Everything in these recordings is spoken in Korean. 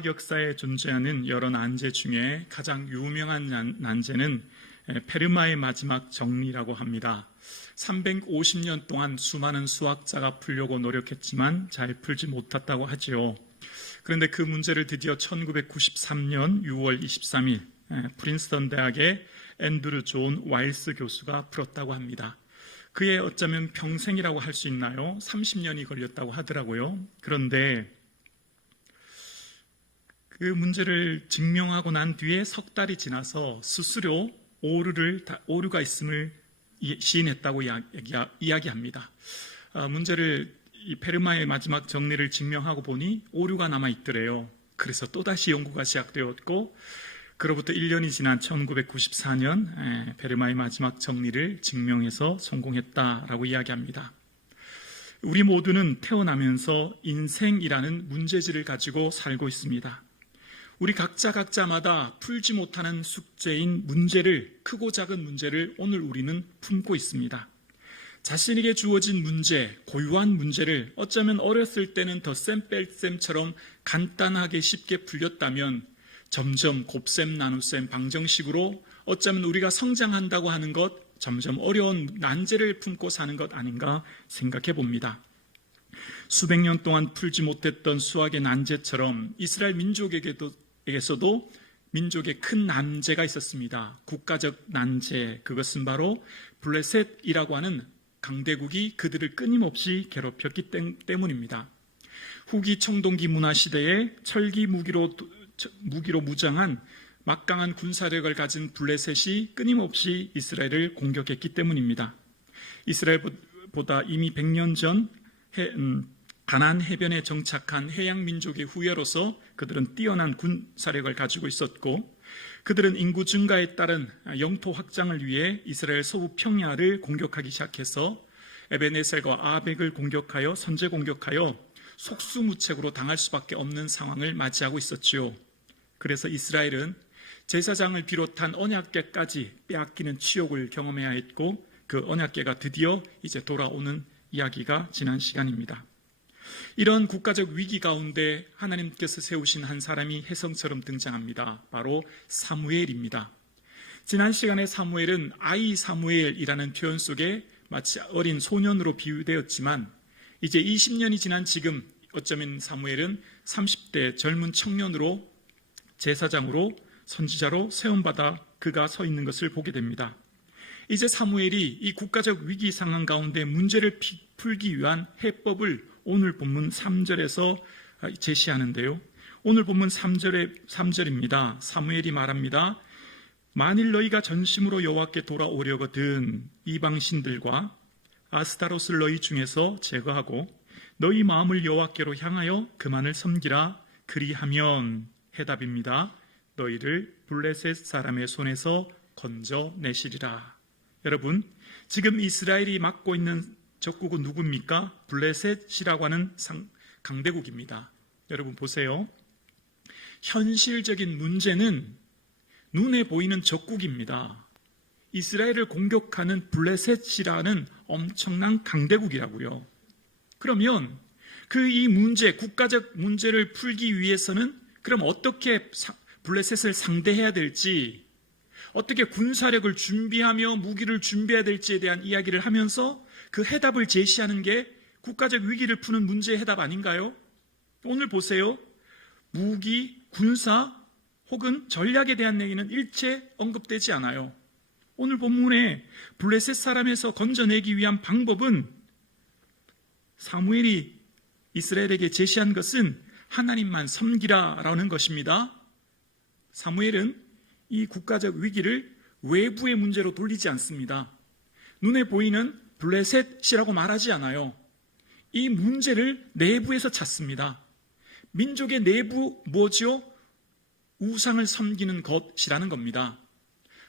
수학 역사에 존재하는 여러 난제 중에 가장 유명한 난제는 페르마의 마지막 정리라고 합니다. 350년 동안 수많은 수학자가 풀려고 노력했지만 잘 풀지 못했다고 하지요. 그런데 그 문제를 드디어 1993년 6월 23일 프린스턴 대학의 앤드루 존 와일스 교수가 풀었다고 합니다. 그의 어쩌면 평생이라고 할 수 있나요? 30년이 걸렸다고 하더라고요. 그런데 그 문제를 증명하고 난 뒤에 석 달이 지나서 스스로 오류가 있음을 시인했다고 이야기합니다. 문제를 이 페르마의 마지막 정리를 증명하고 보니 오류가 남아있더래요. 그래서 또다시 연구가 시작되었고 그로부터 1년이 지난 1994년 페르마의 마지막 정리를 증명해서 성공했다라고 이야기합니다. 우리 모두는 태어나면서 인생이라는 문제지를 가지고 살고 있습니다. 우리 각자마다 풀지 못하는 숙제인 문제를, 크고 작은 문제를 오늘 우리는 품고 있습니다. 자신에게 주어진 문제, 고유한 문제를 어쩌면 어렸을 때는 덧셈 뺄셈처럼 간단하게 쉽게 풀렸다면 점점 곱셈 나눗셈 방정식으로 어쩌면 우리가 성장한다고 하는 것, 점점 어려운 난제를 품고 사는 것 아닌가 생각해 봅니다. 수백 년 동안 풀지 못했던 수학의 난제처럼 이스라엘 민족에게서도 민족의 큰 난제가 있었습니다. 국가적 난제, 그것은 바로 블레셋이라고 하는 강대국이 그들을 끊임없이 괴롭혔기 때문입니다. 후기 청동기 문화 시대에 철기 무기로 무장한 막강한 군사력을 가진 블레셋이 끊임없이 이스라엘을 공격했기 때문입니다. 이스라엘보다 이미 100년 전 가나안 해변에 정착한 해양 민족의 후예로서 그들은 뛰어난 군사력을 가지고 있었고 그들은 인구 증가에 따른 영토 확장을 위해 이스라엘 서부 평야를 공격하기 시작해서 에벤에셀과 아벡을 공격하여 선제 공격하여 속수무책으로 당할 수밖에 없는 상황을 맞이하고 있었지요. 그래서 이스라엘은 제사장을 비롯한 언약궤까지 빼앗기는 치욕을 경험해야 했고 그 언약궤가 드디어 이제 돌아오는 이야기가 지난 시간입니다. 이런 국가적 위기 가운데 하나님께서 세우신 한 사람이 혜성처럼 등장합니다. 바로 사무엘입니다. 지난 시간에 사무엘은 아이 사무엘이라는 표현 속에 마치 어린 소년으로 비유되었지만 이제 20년이 지난 지금 어쩌면 사무엘은 30대 젊은 청년으로 제사장으로 선지자로 세움받아 그가 서 있는 것을 보게 됩니다. 이제 사무엘이 이 국가적 위기 상황 가운데 문제를 풀기 위한 해법을 오늘 본문 3절에서 제시하는데요. 오늘 본문 3절입니다. 사무엘이 말합니다. 만일 너희가 전심으로 여호와께 돌아오려거든 이방신들과 아스타롯을 너희 중에서 제거하고 너희 마음을 여호와께로 향하여 그만을 섬기라. 그리하면 해답입니다. 너희를 블레셋 사람의 손에서 건져내시리라. 여러분, 지금 이스라엘이 맡고 있는 적국은 누굽니까? 블레셋이라고 하는 강대국입니다. 여러분 보세요. 현실적인 문제는 눈에 보이는 적국입니다. 이스라엘을 공격하는 블레셋이라는 엄청난 강대국이라고요. 그러면 이 문제, 국가적 문제를 풀기 위해서는 그럼 어떻게 블레셋을 상대해야 될지, 어떻게 군사력을 준비하며 무기를 준비해야 될지에 대한 이야기를 하면서 그 해답을 제시하는 게 국가적 위기를 푸는 문제의 해답 아닌가요? 오늘 보세요. 무기, 군사 혹은 전략에 대한 얘기는 일체 언급되지 않아요. 오늘 본문에 블레셋 사람에서 건져내기 위한 방법은 사무엘이 이스라엘에게 제시한 것은 하나님만 섬기라라는 것입니다. 사무엘은 이 국가적 위기를 외부의 문제로 돌리지 않습니다. 눈에 보이는 블레셋이라고 말하지 않아요. 이 문제를 내부에서 찾습니다. 민족의 내부 뭐죠? 우상을 섬기는 것이라는 겁니다.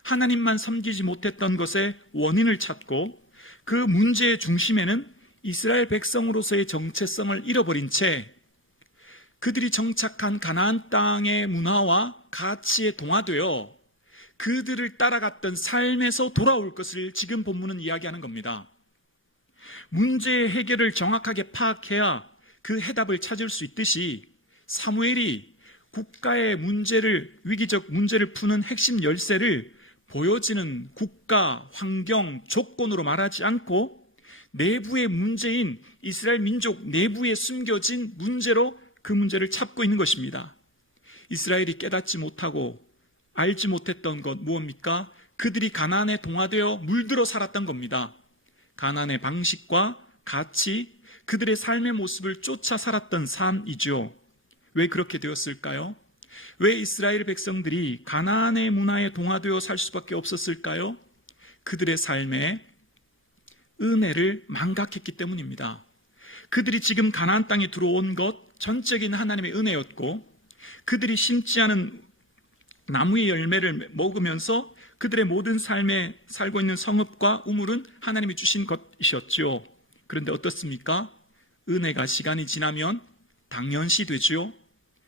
하나님만 섬기지 못했던 것의 원인을 찾고 그 문제의 중심에는 이스라엘 백성으로서의 정체성을 잃어버린 채 그들이 정착한 가나안 땅의 문화와 가치에 동화되어 그들을 따라갔던 삶에서 돌아올 것을 지금 본문은 이야기하는 겁니다. 문제의 해결을 정확하게 파악해야 그 해답을 찾을 수 있듯이 사무엘이 국가의 위기적 문제를 푸는 핵심 열쇠를 보여지는 국가, 환경, 조건으로 말하지 않고 내부의 문제인 이스라엘 민족 내부에 숨겨진 문제로 그 문제를 찾고 있는 것입니다. 이스라엘이 깨닫지 못하고 알지 못했던 것 무엇입니까? 그들이 가나안에 동화되어 물들어 살았던 겁니다. 가나안의 방식과 가치, 그들의 삶의 모습을 쫓아 살았던 삶이죠. 왜 그렇게 되었을까요? 왜 이스라엘 백성들이 가나안의 문화에 동화되어 살 수밖에 없었을까요? 그들의 삶에 은혜를 망각했기 때문입니다. 그들이 지금 가나안 땅에 들어온 것 전적인 하나님의 은혜였고, 그들이 심지 않은 나무의 열매를 먹으면서 그들의 모든 삶에 살고 있는 성읍과 우물은 하나님이 주신 것이었죠. 그런데 어떻습니까? 은혜가 시간이 지나면 당연시 되죠.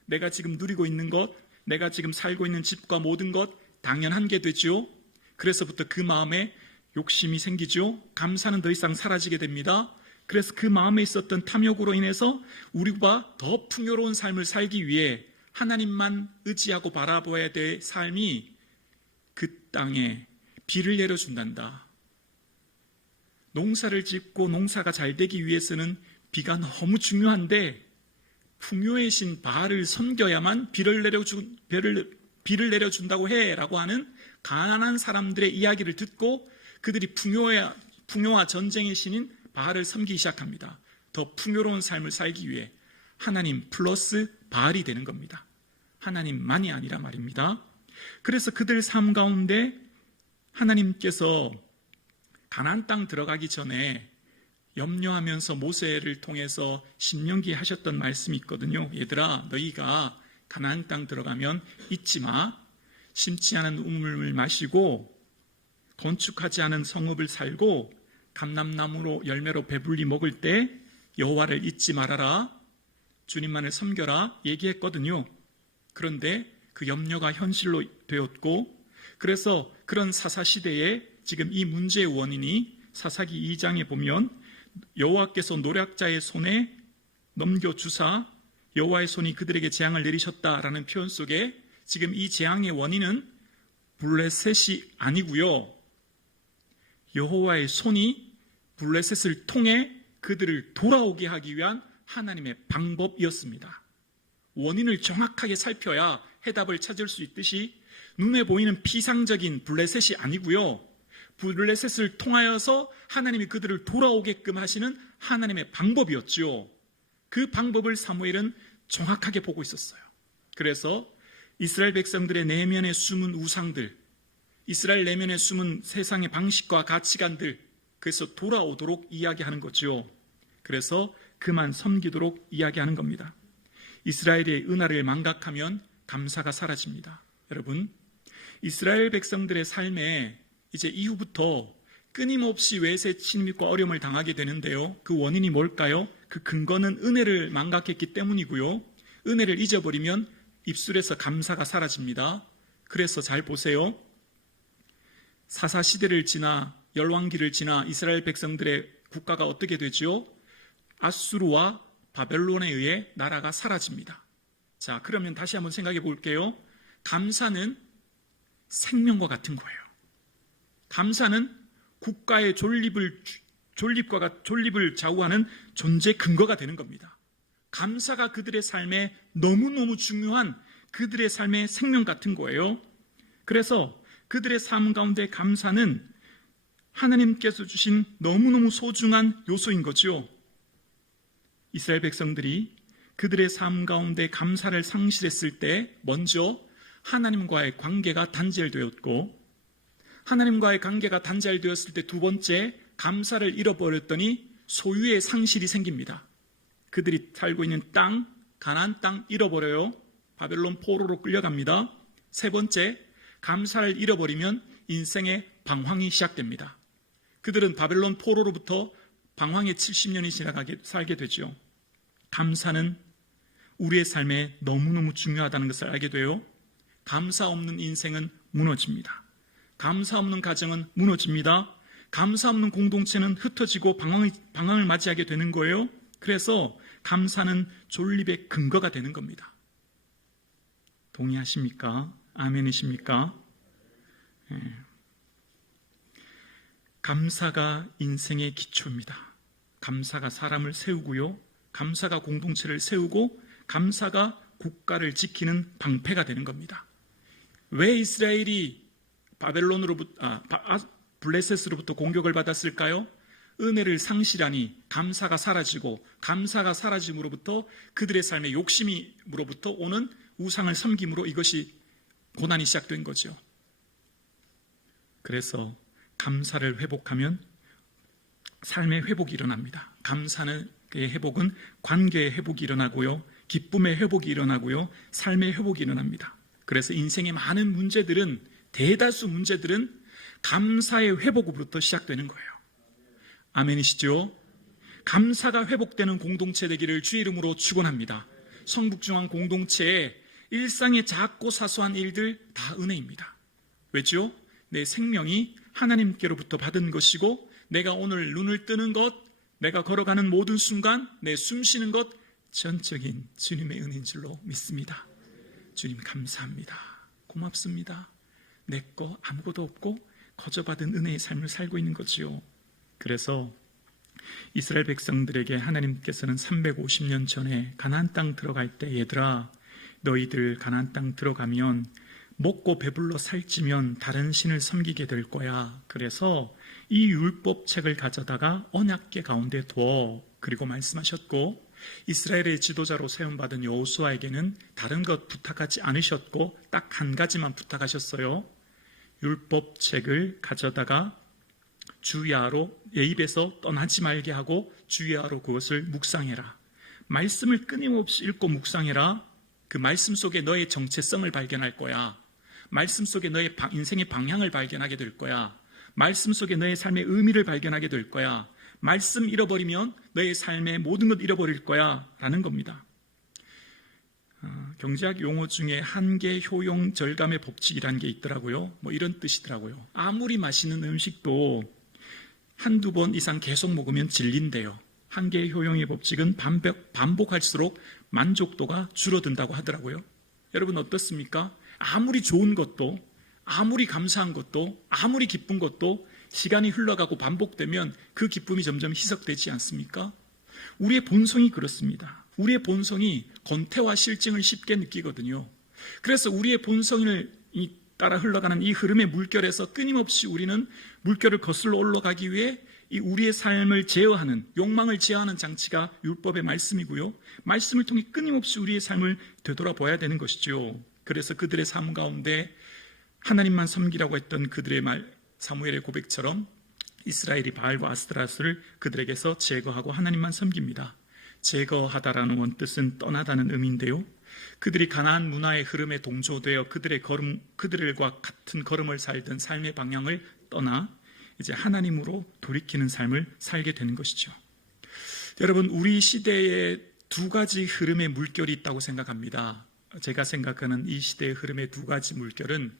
내가 지금 누리고 있는 것, 내가 지금 살고 있는 집과 모든 것 당연한 게 되죠. 그래서부터 그 마음에 욕심이 생기죠. 감사는 더 이상 사라지게 됩니다. 그래서 그 마음에 있었던 탐욕으로 인해서 우리가 더 풍요로운 삶을 살기 위해 하나님만 의지하고 바라봐야 될 삶이 그 땅에 비를 내려준단다. 농사를 짓고 농사가 잘 되기 위해서는 비가 너무 중요한데 풍요의 신 바알을 섬겨야만 비를 내려준다고 해라고 하는 가난한 사람들의 이야기를 듣고 그들이 풍요와 전쟁의 신인 바알을 섬기기 시작합니다. 더 풍요로운 삶을 살기 위해 하나님 플러스 바알이 되는 겁니다. 하나님만이 아니라 말입니다. 그래서 그들 삶 가운데 하나님께서 가나안 땅 들어가기 전에 염려하면서 모세를 통해서 신명기에 하셨던 말씀이 있거든요. 얘들아, 너희가 가나안 땅 들어가면 잊지 마. 심지 않은 우물을 마시고 건축하지 않은 성읍을 살고 감람나무로 열매로 배불리 먹을 때 여호와를 잊지 말아라. 주님만을 섬겨라 얘기했거든요. 그런데 그 염려가 현실로 되었고, 그래서 그런 사사시대에 지금 이 문제의 원인이 사사기 2장에 보면 여호와께서 노략자의 손에 넘겨주사 여호와의 손이 그들에게 재앙을 내리셨다라는 표현 속에 지금 이 재앙의 원인은 블레셋이 아니고요, 여호와의 손이 블레셋을 통해 그들을 돌아오게 하기 위한 하나님의 방법이었습니다. 원인을 정확하게 살펴야 해답을 찾을 수 있듯이 눈에 보이는 피상적인 블레셋이 아니고요, 블레셋을 통하여서 하나님이 그들을 돌아오게끔 하시는 하나님의 방법이었죠. 그 방법을 사무엘은 정확하게 보고 있었어요. 그래서 이스라엘 백성들의 내면에 숨은 우상들, 이스라엘 내면에 숨은 세상의 방식과 가치관들, 그래서 돌아오도록 이야기하는 거죠. 그래서 그만 섬기도록 이야기하는 겁니다. 이스라엘의 은혜를 망각하면 감사가 사라집니다. 여러분, 이스라엘 백성들의 삶에 이제 이후부터 끊임없이 외세 침입과 어려움을 당하게 되는데요. 그 원인이 뭘까요? 그 근거는 은혜를 망각했기 때문이고요. 은혜를 잊어버리면 입술에서 감사가 사라집니다. 그래서 잘 보세요. 사사시대를 지나 열왕기를 지나 이스라엘 백성들의 국가가 어떻게 되죠? 아수르와 바벨론에 의해 나라가 사라집니다. 자, 그러면 다시 한번 생각해 볼게요. 감사는 생명과 같은 거예요. 감사는 국가의 존립을 좌우하는 존재 근거가 되는 겁니다. 감사가 그들의 삶에 너무너무 중요한 그들의 삶의 생명 같은 거예요. 그래서 그들의 삶 가운데 감사는 하나님께서 주신 너무너무 소중한 요소인 거죠. 이스라엘 백성들이 그들의 삶 가운데 감사를 상실했을 때 먼저 하나님과의 관계가 단절되었고, 하나님과의 관계가 단절되었을 때 두 번째, 감사를 잃어버렸더니 소유의 상실이 생깁니다. 그들이 살고 있는 땅, 가나안 땅 잃어버려요. 바벨론 포로로 끌려갑니다. 세 번째, 감사를 잃어버리면 인생의 방황이 시작됩니다. 그들은 바벨론 포로로부터 방황의 70년이 살게 되죠. 감사는 우리의 삶에 너무너무 중요하다는 것을 알게 돼요. 감사 없는 인생은 무너집니다. 감사 없는 가정은 무너집니다. 감사 없는 공동체는 흩어지고 방황을 맞이하게 되는 거예요. 그래서 감사는 존립의 근거가 되는 겁니다. 동의하십니까? 아멘이십니까? 예. 감사가 인생의 기초입니다. 감사가 사람을 세우고요. 감사가 공동체를 세우고 감사가 국가를 지키는 방패가 되는 겁니다. 왜 이스라엘이 블레셋으로부터 공격을 받았을까요? 은혜를 상실하니 감사가 사라지고 감사가 사라짐으로부터 그들의 삶의 욕심으로부터 오는 우상을 섬김으로 이것이 고난이 시작된 거죠. 그래서 감사를 회복하면 삶의 회복이 일어납니다. 감사의 회복은 관계의 회복이 일어나고요. 기쁨의 회복이 일어나고요. 삶의 회복이 일어납니다. 그래서 인생의 많은 문제들은, 대다수 문제들은 감사의 회복으로부터 시작되는 거예요. 아멘이시죠? 감사가 회복되는 공동체 되기를 주의 이름으로 축원합니다. 성북중앙 공동체의 일상의 작고 사소한 일들 다 은혜입니다. 왜죠? 내 생명이 하나님께로부터 받은 것이고 내가 오늘 눈을 뜨는 것, 내가 걸어가는 모든 순간, 내 숨 쉬는 것 전적인 주님의 은혜인 줄로 믿습니다. 주님 감사합니다. 고맙습니다. 내 거 아무것도 없고 거저 받은 은혜의 삶을 살고 있는 거지요. 그래서 이스라엘 백성들에게 하나님께서는 350년 전에 가나안 땅 들어갈 때, 얘들아 너희들 가나안 땅 들어가면 먹고 배불러 살찌면 다른 신을 섬기게 될 거야. 그래서 이 율법책을 가져다가 언약궤 가운데 두어. 그리고 말씀하셨고, 이스라엘의 지도자로 세움받은 여호수아에게는 다른 것 부탁하지 않으셨고 딱 한 가지만 부탁하셨어요. 율법책을 가져다가 주야로 내 입에서 떠나지 말게 하고 주야로 그것을 묵상해라. 말씀을 끊임없이 읽고 묵상해라. 그 말씀 속에 너의 정체성을 발견할 거야. 말씀 속에 너의 인생의 방향을 발견하게 될 거야. 말씀 속에 너의 삶의 의미를 발견하게 될 거야. 말씀 잃어버리면 너의 삶의 모든 것 잃어버릴 거야 라는 겁니다. 경제학 용어 중에 한계, 효용, 절감의 법칙이라는 게 있더라고요. 뭐 이런 뜻이더라고요. 아무리 맛있는 음식도 한두 번 이상 계속 먹으면 질린대요. 한계, 효용의 법칙은 반복할수록 만족도가 줄어든다고 하더라고요. 여러분 어떻습니까? 아무리 좋은 것도, 아무리 감사한 것도, 아무리 기쁜 것도 시간이 흘러가고 반복되면 그 기쁨이 점점 희석되지 않습니까? 우리의 본성이 그렇습니다. 우리의 본성이 권태와 실증을 쉽게 느끼거든요. 그래서 우리의 본성을 따라 흘러가는 이 흐름의 물결에서 끊임없이 우리는 물결을 거슬러 올라가기 위해 이 우리의 삶을 제어하는, 욕망을 제어하는 장치가 율법의 말씀이고요. 말씀을 통해 끊임없이 우리의 삶을 되돌아봐야 되는 것이죠. 그래서 그들의 삶 가운데 하나님만 섬기라고 했던 그들의 사무엘의 고백처럼 이스라엘이 바알과 아스타라스를 그들에게서 제거하고 하나님만 섬깁니다. 제거하다라는 원뜻은 떠나다는 의미인데요. 그들이 가나안 문화의 흐름에 동조되어 그들과 같은 걸음을 살던 삶의 방향을 떠나 이제 하나님으로 돌이키는 삶을 살게 되는 것이죠. 여러분, 우리 시대에 두 가지 흐름의 물결이 있다고 생각합니다. 제가 생각하는 이 시대의 흐름의 두 가지 물결은,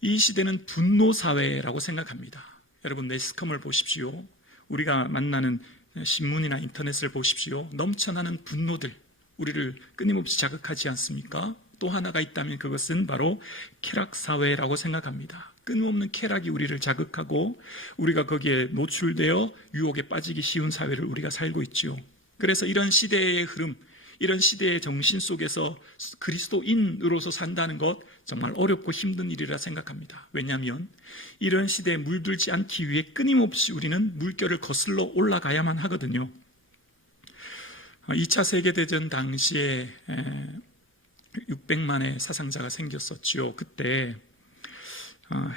이 시대는 분노 사회라고 생각합니다. 여러분, 매스컴을 보십시오. 우리가 만나는 신문이나 인터넷을 보십시오. 넘쳐나는 분노들, 우리를 끊임없이 자극하지 않습니까? 또 하나가 있다면 그것은 바로 쾌락 사회라고 생각합니다. 끊임없는 쾌락이 우리를 자극하고 우리가 거기에 노출되어 유혹에 빠지기 쉬운 사회를 우리가 살고 있죠. 그래서 이런 시대의 흐름, 이런 시대의 정신 속에서 그리스도인으로서 산다는 것 정말 어렵고 힘든 일이라 생각합니다. 왜냐하면 이런 시대에 물들지 않기 위해 끊임없이 우리는 물결을 거슬러 올라가야만 하거든요. 2차 세계대전 당시에 600만의 사상자가 생겼었죠. 그때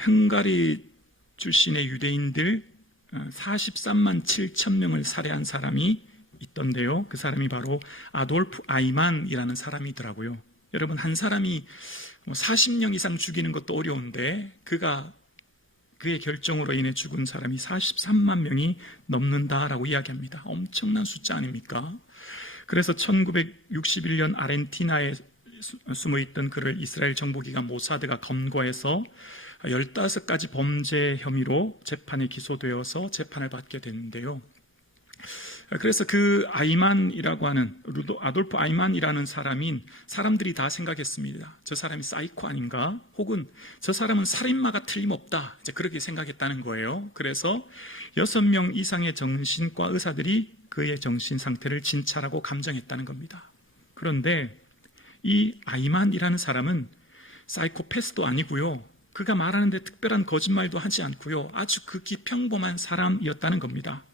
헝가리 출신의 유대인들 43만 7천 명을 살해한 사람이 있던데요. 그 사람이 바로 아돌프 아이만이라는 사람이더라고요. 여러분, 한 사람이 40명 이상 죽이는 것도 어려운데 그의 결정으로 인해 죽은 사람이 43만 명이 넘는다라고 이야기합니다. 엄청난 숫자 아닙니까? 그래서 1961년 아르헨티나에 숨어있던 그를 이스라엘 정보기관 모사드가 검거해서 15가지 범죄 혐의로 재판에 기소되어서 재판을 받게 됐는데요. 그래서 그 아이만이라고 하는 아돌프 아이만이라는 사람들이 다 생각했습니다. 저 사람이 사이코 아닌가? 혹은 저 사람은 살인마가 틀림없다. 이제 그렇게 생각했다는 거예요. 그래서 6명 이상의 정신과 의사들이 그의 정신 상태를 진찰하고 감정했다는 겁니다. 그런데 이 아이만이라는 사람은 사이코패스도 아니고요. 그가 말하는데 특별한 거짓말도 하지 않고요. 아주 극히 평범한 사람이었다는 겁니다.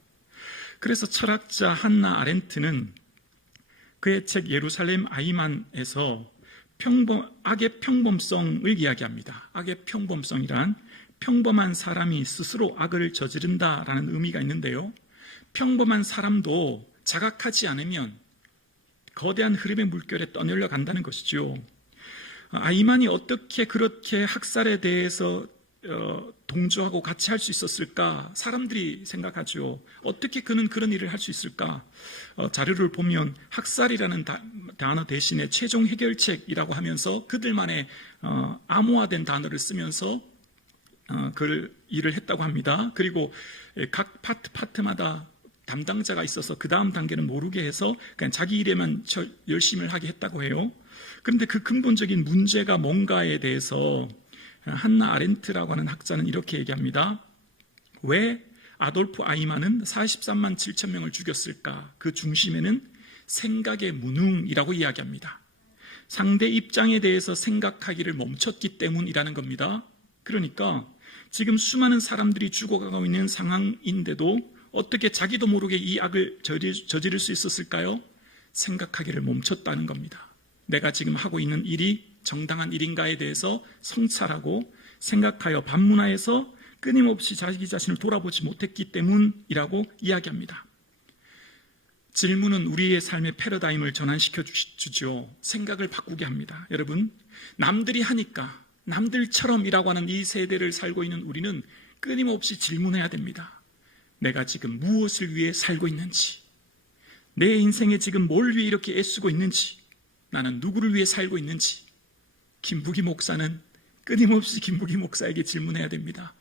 그래서 철학자 한나 아렌트는 그의 책 예루살렘 아이만에서 악의 평범성을 이야기합니다. 악의 평범성이란 평범한 사람이 스스로 악을 저지른다라는 의미가 있는데요. 평범한 사람도 자각하지 않으면 거대한 흐름의 물결에 떠내려 간다는 것이죠. 아이만이 어떻게 그렇게 학살에 대해서 동조하고 같이 할 수 있었을까? 사람들이 생각하죠. 어떻게 그는 그런 일을 할 수 있을까? 자료를 보면 학살이라는 단어 대신에 최종 해결책이라고 하면서 그들만의 암호화된 단어를 쓰면서 그 일을 했다고 합니다. 그리고 각 파트마다 담당자가 있어서 그 다음 단계는 모르게 해서 그냥 자기 일에만 열심히 하게 했다고 해요. 그런데 그 근본적인 문제가 뭔가에 대해서 한나 아렌트라고 하는 학자는 이렇게 얘기합니다. 왜 아돌프 아이만은 43만 7천 명을 죽였을까? 그 중심에는 생각의 무능이라고 이야기합니다. 상대 입장에 대해서 생각하기를 멈췄기 때문이라는 겁니다. 그러니까 지금 수많은 사람들이 죽어가고 있는 상황인데도 어떻게 자기도 모르게 이 악을 저지를 수 있었을까요? 생각하기를 멈췄다는 겁니다. 내가 지금 하고 있는 일이 정당한 일인가에 대해서 성찰하고 생각하여 반문하여서 끊임없이 자기 자신을 돌아보지 못했기 때문이라고 이야기합니다. 질문은 우리의 삶의 패러다임을 전환시켜 주죠. 생각을 바꾸게 합니다. 여러분, 남들이 하니까 남들처럼이라고 하는 이 세대를 살고 있는 우리는 끊임없이 질문해야 됩니다. 내가 지금 무엇을 위해 살고 있는지, 내 인생에 지금 뭘 위해 이렇게 애쓰고 있는지, 나는 누구를 위해 살고 있는지. 김부기 목사는 끊임없이 김부기 목사에게 질문해야 됩니다.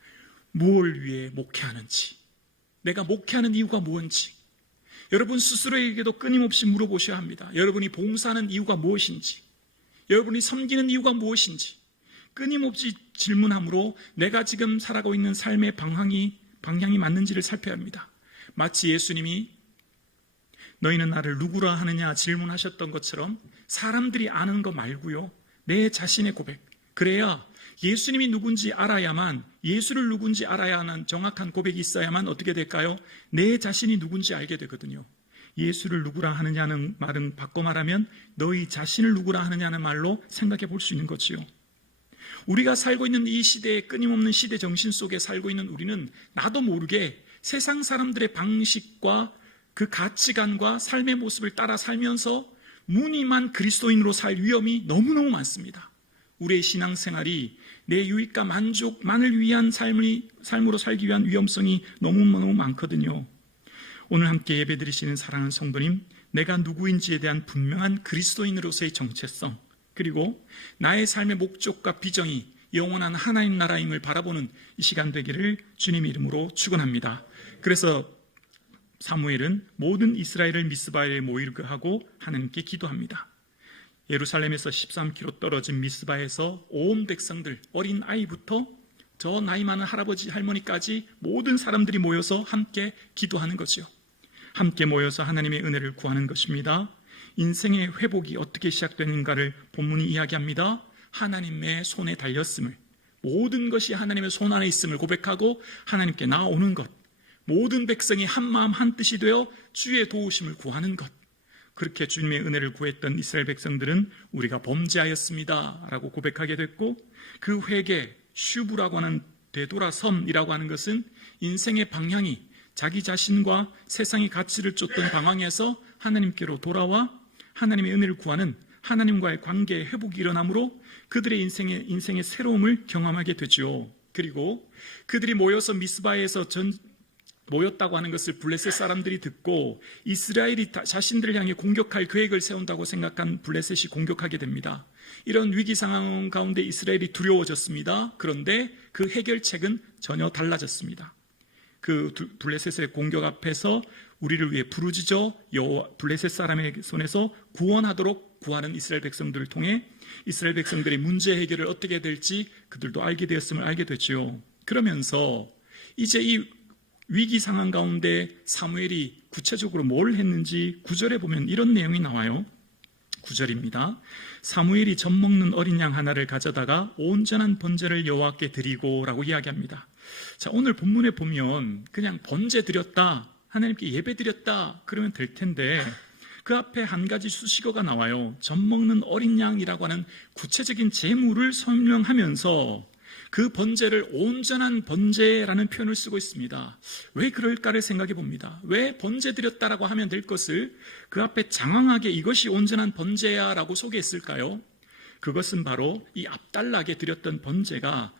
뭘 위해 목회하는지, 내가 목회하는 이유가 뭔지. 여러분 스스로에게도 끊임없이 물어보셔야 합니다. 여러분이 봉사하는 이유가 무엇인지, 여러분이 섬기는 이유가 무엇인지 끊임없이 질문함으로 내가 지금 살아가고 있는 삶의 방향이 맞는지를 살펴야 합니다. 마치 예수님이 너희는 나를 누구라 하느냐 질문하셨던 것처럼 사람들이 아는 거 말고요, 내 자신의 고백, 그래야 예수님이 누군지 알아야만, 예수를 누군지 알아야 하는 정확한 고백이 있어야만 어떻게 될까요? 내 자신이 누군지 알게 되거든요. 예수를 누구라 하느냐는 말은 바꿔 말하면 너희 자신을 누구라 하느냐는 말로 생각해 볼 수 있는 거지요. 우리가 살고 있는 이 시대의 끊임없는 시대 정신 속에 살고 있는 우리는 나도 모르게 세상 사람들의 방식과 그 가치관과 삶의 모습을 따라 살면서 무늬만 그리스도인으로 살 위험이 너무너무 많습니다. 우리의 신앙생활이 내 유익과 만족만을 위한 삶으로 살기 위한 위험성이 너무너무 많거든요. 오늘 함께 예배드리시는 사랑하는 성도님, 내가 누구인지에 대한 분명한 그리스도인으로서의 정체성, 그리고 나의 삶의 목적과 비전이 영원한 하나님 나라임을 바라보는 이 시간 되기를 주님의 이름으로 축원합니다. 그래서 사무엘은 모든 이스라엘을 미스바에 모이게 하고 하나님께 기도합니다. 예루살렘에서 13km 떨어진 미스바에서 온 백성들, 어린 아이부터 저 나이 많은 할아버지 할머니까지 모든 사람들이 모여서 함께 기도하는 거죠. 함께 모여서 하나님의 은혜를 구하는 것입니다. 인생의 회복이 어떻게 시작되는가를 본문이 이야기합니다. 하나님의 손에 달렸음을, 모든 것이 하나님의 손 안에 있음을 고백하고 하나님께 나아오는 것, 모든 백성이 한 마음 한 뜻이 되어 주의 도우심을 구하는 것. 그렇게 주님의 은혜를 구했던 이스라엘 백성들은 우리가 범죄하였습니다 라고 고백하게 됐고, 그 회개, 슈브라고 하는 되돌아섬이라고 하는 것은 인생의 방향이 자기 자신과 세상의 가치를 쫓던 방황에서 하나님께로 돌아와 하나님의 은혜를 구하는 하나님과의 관계의 회복이 일어나므로 그들의 인생의 새로움을 경험하게 되죠. 그리고 그들이 모여서 미스바에서 모였다고 하는 것을 블레셋 사람들이 듣고 이스라엘이 자신들을 향해 공격할 계획을 세운다고 생각한 블레셋이 공격하게 됩니다. 이런 위기 상황 가운데 이스라엘이 두려워졌습니다. 그런데 그 해결책은 전혀 달라졌습니다. 그 블레셋의 공격 앞에서 우리를 위해 부르짖어 블레셋 사람의 손에서 구원하도록 구하는 이스라엘 백성들을 통해 이스라엘 백성들의 문제 해결을 어떻게 될지 그들도 알게 되었음을 알게 됐죠. 그러면서 이제 이 위기 상황 가운데 사무엘이 구체적으로 뭘 했는지 9절에 보면 이런 내용이 나와요. 9절입니다. 사무엘이 젖 먹는 어린 양 하나를 가져다가 온전한 번제를 여호와께 드리고 라고 이야기합니다. 자, 오늘 본문에 보면 그냥 번제 드렸다, 하나님께 예배 드렸다 그러면 될 텐데 그 앞에 한 가지 수식어가 나와요. 젖 먹는 어린 양이라고 하는 구체적인 제물을 설명하면서 그 번제를 온전한 번제라는 표현을 쓰고 있습니다. 왜 그럴까를 생각해 봅니다. 왜 번제 드렸다라고 하면 될 것을 그 앞에 장황하게 이것이 온전한 번제야 라고 소개했을까요? 그것은 바로 이 앞달나게 드렸던 번제가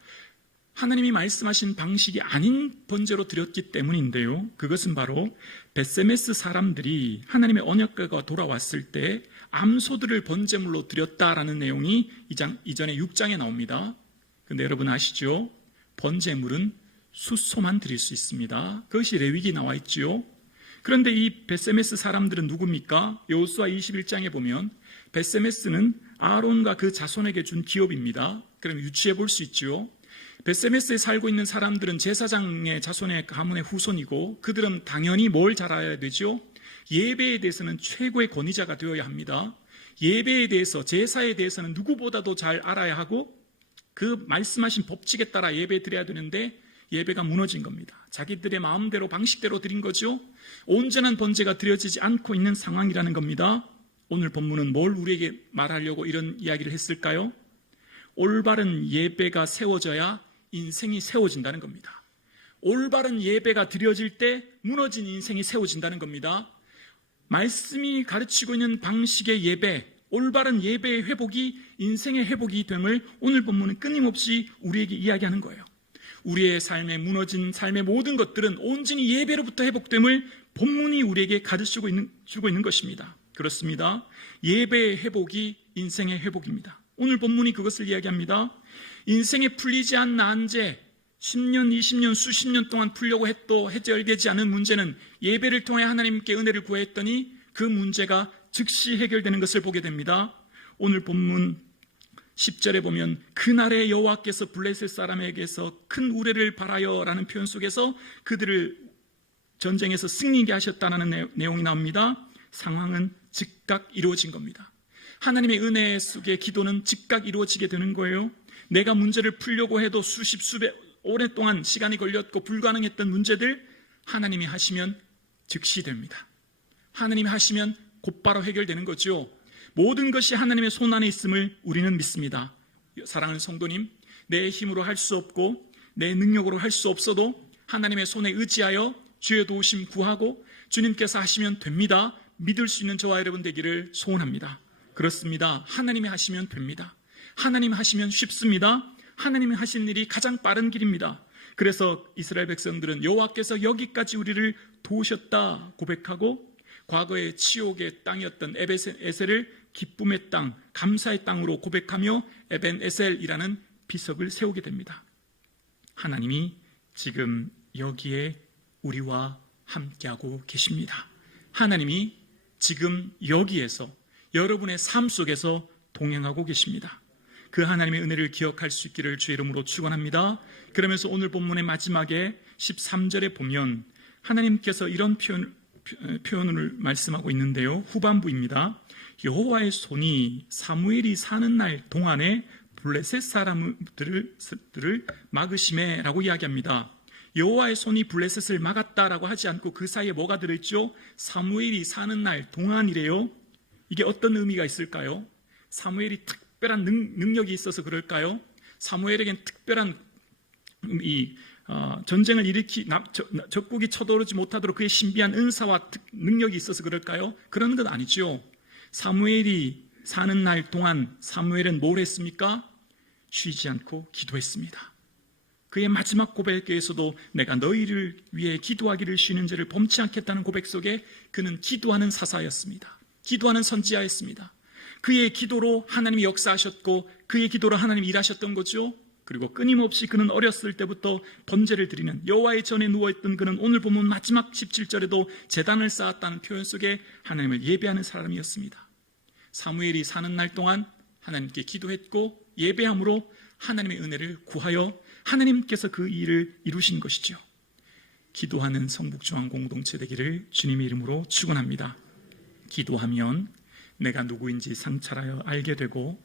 하나님이 말씀하신 방식이 아닌 번제로 드렸기 때문인데요. 그것은 바로 벳세메스 사람들이 하나님의 언약궤가 돌아왔을 때 암소들을 번제물로 드렸다라는 내용이 이전에 6장에 나옵니다. 근데 여러분 아시죠? 번제물은 숫소만 드릴 수 있습니다. 그것이 레위기 나와 있지요. 그런데 이 벳세메스 사람들은 누굽니까? 여호수아 21장에 보면 벳세메스는 아론과 그 자손에게 준 기업입니다. 그럼 유추해 볼 수 있죠. 벳세메스에 살고 있는 사람들은 제사장의 자손의 가문의 후손이고 그들은 당연히 뭘 잘 알아야 되죠? 예배에 대해서는 최고의 권위자가 되어야 합니다. 예배에 대해서, 제사에 대해서는 누구보다도 잘 알아야 하고 그 말씀하신 법칙에 따라 예배 드려야 되는데 예배가 무너진 겁니다. 자기들의 마음대로 방식대로 드린 거죠. 온전한 번제가 드려지지 않고 있는 상황이라는 겁니다. 오늘 본문은 뭘 우리에게 말하려고 이런 이야기를 했을까요? 올바른 예배가 세워져야 인생이 세워진다는 겁니다. 올바른 예배가 드려질 때 무너진 인생이 세워진다는 겁니다. 말씀이 가르치고 있는 방식의 예배, 올바른 예배의 회복이 인생의 회복이 됨을 오늘 본문은 끊임없이 우리에게 이야기하는 거예요. 우리의 삶에 무너진 삶의 모든 것들은 온전히 예배로부터 회복됨을 본문이 우리에게 가르치고 주고 있는 것입니다. 그렇습니다. 예배의 회복이 인생의 회복입니다. 오늘 본문이 그것을 이야기합니다. 인생에 풀리지 않은 난제, 10년, 20년, 수십 년 동안 풀려고 해도 해결되지 않은 문제는 예배를 통해 하나님께 은혜를 구했더니 그 문제가 즉시 해결되는 것을 보게 됩니다. 오늘 본문 10절에 보면 그날에 여호와께서 블레셋 사람에게서 큰 우레를 바라여 라는 표현 속에서 그들을 전쟁에서 승리하게 하셨다는 내용이 나옵니다. 상황은 즉각 이루어진 겁니다. 하나님의 은혜 속에 기도는 즉각 이루어지게 되는 거예요. 내가 문제를 풀려고 해도 수십 수백 오랫동안 시간이 걸렸고 불가능했던 문제들 하나님이 하시면 즉시 됩니다. 하나님이 하시면 곧바로 해결되는 거죠. 모든 것이 하나님의 손 안에 있음을 우리는 믿습니다. 사랑하는 성도님, 내 힘으로 할 수 없고 내 능력으로 할 수 없어도 하나님의 손에 의지하여 주의 도우심 구하고 주님께서 하시면 됩니다. 믿을 수 있는 저와 여러분 되기를 소원합니다. 그렇습니다. 하나님이 하시면 됩니다. 하나님이 하시면 쉽습니다. 하나님이 하신 일이 가장 빠른 길입니다. 그래서 이스라엘 백성들은 여호와께서 여기까지 우리를 도우셨다 고백하고 과거의 치욕의 땅이었던 에벤에셀을 기쁨의 땅, 감사의 땅으로 고백하며 에벤에셀이라는 비석을 세우게 됩니다. 하나님이 지금 여기에 우리와 함께하고 계십니다. 하나님이 지금 여기에서 여러분의 삶 속에서 동행하고 계십니다. 그 하나님의 은혜를 기억할 수 있기를 주의 이름으로 축원합니다. 그러면서 오늘 본문의 마지막에 13절에 보면 하나님께서 이런 표현을 말씀하고 있는데요. 후반부입니다. 여호와의 손이 사무엘이 사는 날 동안에 블레셋 사람들을 막으심에 라고 이야기합니다. 여호와의 손이 블레셋을 막았다라고 하지 않고 그 사이에 뭐가 들어있죠? 사무엘이 사는 날 동안이래요. 이게 어떤 의미가 있을까요? 사무엘이 특별한 능력이 있어서 그럴까요? 사무엘에겐 특별한 전쟁을 적국이 쳐들어오지 못하도록 그의 신비한 은사와 능력이 있어서 그럴까요? 그런 건 아니죠. 사무엘이 사는 날 동안 사무엘은 뭘 했습니까? 쉬지 않고 기도했습니다. 그의 마지막 고백에서도 내가 너희를 위해 기도하기를 쉬는 죄를 범치 않겠다는 고백 속에 그는 기도하는 사사였습니다. 기도하는 선지자였습니다. 그의 기도로 하나님이 역사하셨고 그의 기도로 하나님이 일하셨던 거죠. 그리고 끊임없이 그는 어렸을 때부터 번제를 드리는 여호와의 전에 누워있던 그는 오늘 보면 마지막 17절에도 제단을 쌓았다는 표현 속에 하나님을 예배하는 사람이었습니다. 사무엘이 사는 날 동안 하나님께 기도했고 예배함으로 하나님의 은혜를 구하여 하나님께서 그 일을 이루신 것이죠. 기도하는 성북중앙 공동체 되기를 주님의 이름으로 축원합니다. 기도하면 내가 누구인지 상찰하여 알게 되고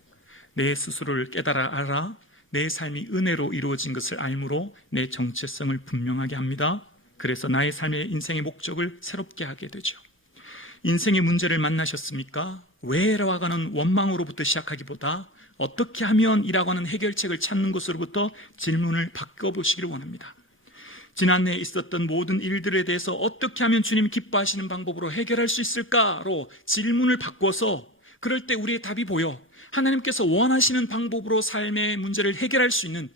내 스스로를 깨달아 알아 내 삶이 은혜로 이루어진 것을 알므로 내 정체성을 분명하게 합니다. 그래서 나의 삶의 인생의 목적을 새롭게 하게 되죠. 인생의 문제를 만나셨습니까? 왜라고 하는 원망으로부터 시작하기보다 어떻게 하면 이라고 하는 해결책을 찾는 것으로부터 질문을 바꿔보시기를 원합니다. 지난해에 있었던 모든 일들에 대해서 어떻게 하면 주님 기뻐하시는 방법으로 해결할 수 있을까로 질문을 바꿔서 그럴 때 우리의 답이 보여 하나님께서 원하시는 방법으로 삶의 문제를 해결할 수 있는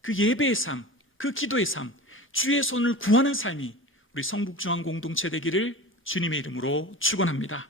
그 예배의 삶, 그 기도의 삶, 주의 손을 구하는 삶이 우리 성북중앙 공동체 되기를 주님의 이름으로 축원합니다.